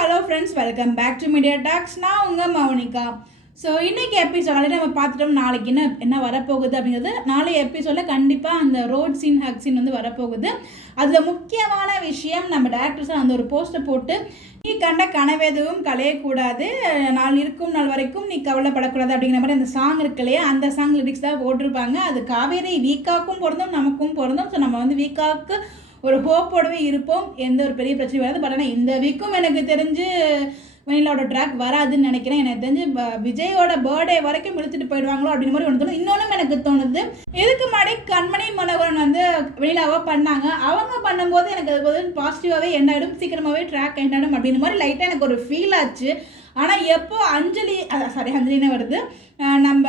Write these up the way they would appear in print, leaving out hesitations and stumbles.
Hello friends, welcome back to Media Talks. நான் உங்கள் Mounika. So இன்றைக்கி எபிசோட் நம்ம பார்த்துட்டோம். நாளைக்கு என்ன வரப்போகுது அப்படிங்கிறது. நாளைய எபிசோடில் கண்டிப்பாக அந்த ரோட் சீன் ஹக் சீன் வந்து வரப்போகுது. அதில் முக்கியமான விஷயம், நம்ம டேரக்டர்ஸ் அந்த ஒரு போஸ்ட்டை போட்டு, நீ கண்ட கனவெதுவும் கலையக்கூடாது, நாள் இருக்கும் நாள் வரைக்கும் நீ கவலைப்படக்கூடாது அப்படிங்கிற மாதிரி அந்த சாங் இருக்கு இல்லையா, அந்த சாங் லிரிக்ஸ் தான் போட்டிருப்பாங்க. அது காவேரி வீக்காக்கும் பொருந்தும், நமக்கும் பொருந்தும். ஸோ நம்ம வந்து வீக்காவுக்கு ஒரு ஹோப்போடவே இருப்போம், எந்த ஒரு பெரிய பிரச்சனையும் வராது. பட் ஆனால் இந்த வீக்கும் எனக்கு தெரிஞ்சு வெண்ணிலாவோட ட்ராக் வராதுன்னு நினைக்கிறேன். எனக்கு தெரிஞ்சு விஜயோட பர்த்டே வரைக்கும் இழுத்துட்டு போயிடுவாங்களோ அப்படின்னு மாதிரி ஒன்று தோணுது. இன்னொன்றும் எனக்கு தோணுது, இதுக்கு முன்னாடி கண்மணி மனோகரன் வந்து வெண்ணிலாவை பண்ணாங்க. அவங்க பண்ணும்போது எனக்கு அது வந்து பாசிட்டிவாகவே எண்ட் ஆகிடும், சீக்கிரமாகவே ட்ராக் எண்ட் ஆகிடும் அப்படின்னு மாதிரி லைட்டாக எனக்கு ஒரு ஃபீல் ஆச்சு. ஆனால் எப்போ அஞ்சலின்னு வருது, நம்ம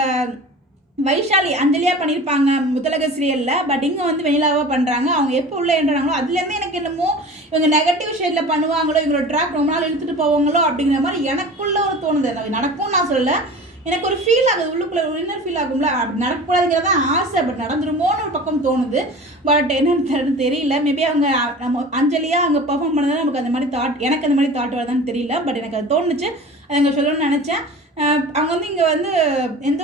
வைஷாலி அஞ்சலியாக பண்ணியிருப்பாங்க முத்தலக சீரியலில். பட் இங்கே வந்து வெண்ணிலாவாக பண்ணுறாங்க. அவங்க எப்போ உள்ளே என்றாங்களோ அதுலேருந்து எனக்கு என்னமோ இவங்க நெகட்டிவ் ஷேடில் பண்ணுவாங்களோ, இவங்களோட ட்ராக் ரொம்ப நாள் இழுத்துட்டு போவாங்களோ அப்படிங்கிற மாதிரி எனக்குள்ளே ஒரு தோணுது. நடக்கும்னு நான் சொல்லலை, எனக்கு ஒரு ஃபீல் ஆகுது, உள்ளுக்குள்ளே ஒரு இன்னர் ஃபீல் ஆகும்ல, அப்படி நடக்கக்கூடாதுங்கிறத ஆசை. பட் நடந்துருமோன்னு ஒரு பக்கம் தோணுது. பட் என்னன்னு தெரியல. மேபி அவங்க நம்ம அஞ்சலியாக அங்கே பர்ஃபார்ம் பண்ணதால் நமக்கு அந்த மாதிரி தாட், எனக்கு அந்த மாதிரி தாட் வருதான்னு தெரியல. பட் எனக்கு அது தோணுச்சு, அதை அங்கே சொல்லணும்னு நினச்சேன். அவங்க வந்து இங்கே வந்து எந்த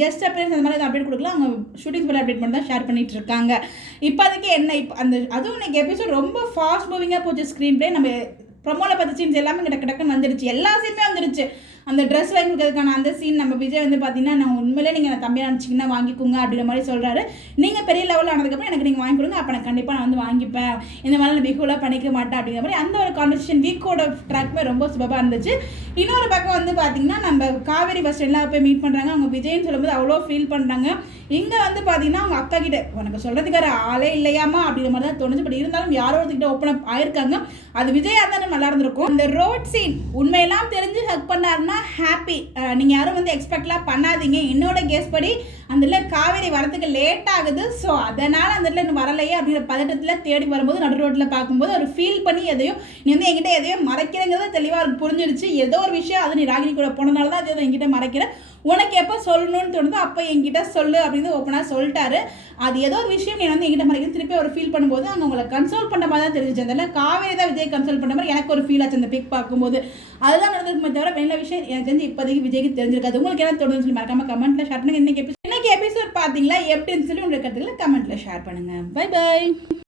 கெஸ்ட் அப்பியரன்ஸ் அந்த மாதிரி அப்டேட் கொடுக்கல, அவங்க ஷூட்டிங் ஸ்பாட் அப்டேட் பண்ணி தான் ஷேர் பண்ணிட்டு இருக்காங்க. இப்போதைக்கு என்ன, இப்போ அந்த அதுவும் இன்னைக்கு எபிசோட் ரொம்ப ஃபாஸ்ட் மூவிங்காக போச்சு. ஸ்க்ரீன் பிளே நம்ம ப்ரொமோவில் பார்த்த சீன்ஸ் எல்லாமே கிடக்கு வந்துருச்சு, எல்லா சீனுமே வந்துருச்சு. அந்த ட்ரெஸ் வாங்கி கொடுக்கறதுக்கான அந்த சீன் நம்ம விஜய் வந்து பார்த்தீங்கன்னா, நான் உண்மையிலே நீங்கள் நான் தம்பியாக நினச்சிங்கன்னா வாங்கிக்கோங்க அப்படின்ற மாதிரி சொல்கிறாரு. நீங்கள் பெரிய லெவலில் ஆனதுக்கப்புறம் எனக்கு நீங்கள் வாங்கி கொடுங்க, அப்போ நான் கண்டிப்பாக நான் வந்து வாங்கிப்பேன், இந்த மாதிரி நான் பிஹோலாம் பண்ணிக்க மாட்டேன் அப்படிங்கிற மாதிரி அந்த ஒரு கான்வர்சேஷன் வீக்கோட ட்ராக்மே ரொம்ப சுபமாக இருந்துச்சு. இன்னொரு பக்கம் வந்து பார்த்தீங்கன்னா, நம்ம காவேரி ஃபஸ்ட் எல்லாம் போய் மீட் பண்ணுறாங்க. அவங்க விஜய்னு சொல்லும்போது அவ்வளோ ஃபீல் பண்ணுறாங்க. இங்கே வந்து பார்த்தீங்கன்னா அவங்க அக்கா கிட்ட உனக்கு சொல்கிறதுக்கார ஆளே இல்லையாமா அப்படிங்கிற மாதிரி தான் தோணுச்சு. பட் இருந்தாலும் யாரோ ஒருத்திட்ட ஓப்பன் அப் ஆயிருக்காங்க. அது விஜயாக தானே நல்லா இருந்திருக்கும். இந்த ரோட் சீன் உண்மையெல்லாம் தெரிஞ்சு ஹக் பண்ணாருன்னா ஹாப்பி. நீங்கள் யாரும் வந்து எக்ஸ்பெக்ட்லாம் பண்ணாதீங்க. என்னோட கேஸ் படி அந்த இடத்துல காவேரி வரத்துக்கு லேட் ஆகுது. ஸோ அதனால் அந்த இடத்துல இன்னும் வரலையே அப்படிங்கிற பதட்டத்தில் தேடி வரும்போது நடு ரோட்டில் பார்க்கும்போது ஒரு ஃபீல் பண்ணி எதையும் நீ வந்து என்கிட்ட எதையும் மறைக்கிறேங்கிறது தெளிவாக அவருக்கு புரிஞ்சிருச்சு. ஏதோ ஒரு விஷயம், அது நீ ராகினி கூட போனதுனால தான் அது என்கிட்ட மறைக்கிறேன், உனக்கு எப்போ சொல்லணும்னு தோணுதோ அப்போ என்கிட்ட சொல்லு அப்படின்னு ஓப்பனாக சொல்லிட்டாரு. அது ஏதோ ஒரு விஷயம் நீ வந்து என்கிட்ட மறைக்கிறது திருப்பி ஒரு ஃபீல் பண்ணும்போது அங்கே உங்களை கன்சோல் பண்ண மாதிரி தான் தெரிஞ்சிச்சு. அதில் காவேரி தான் விஜய் கன்சோல் பண்ண மாதிரி எனக்கு ஒரு ஃபீல் ஆச்சு அந்த பிக் பார்க்கும்போது. அதுதான் நடந்திருக்குமே தவிர வேற விஷயம் எனக்கு தெரிஞ்சு இப்போதைக்கு விஜய்க்கு தெரிஞ்சிருக்காது. உங்களுக்கு என்ன தோணுதுன்னு சொல்லி மறக்காம கமெண்ட்டில் ஷேர் பண்ணுங்கள். இன்னைக்கு எபிசோட் பார்த்தீங்களா எப்படின்னு சொல்லி உங்களுக்கு கருத்துக்களை கமெண்ட்டில் ஷேர் பண்ணுங்கள். Bye by.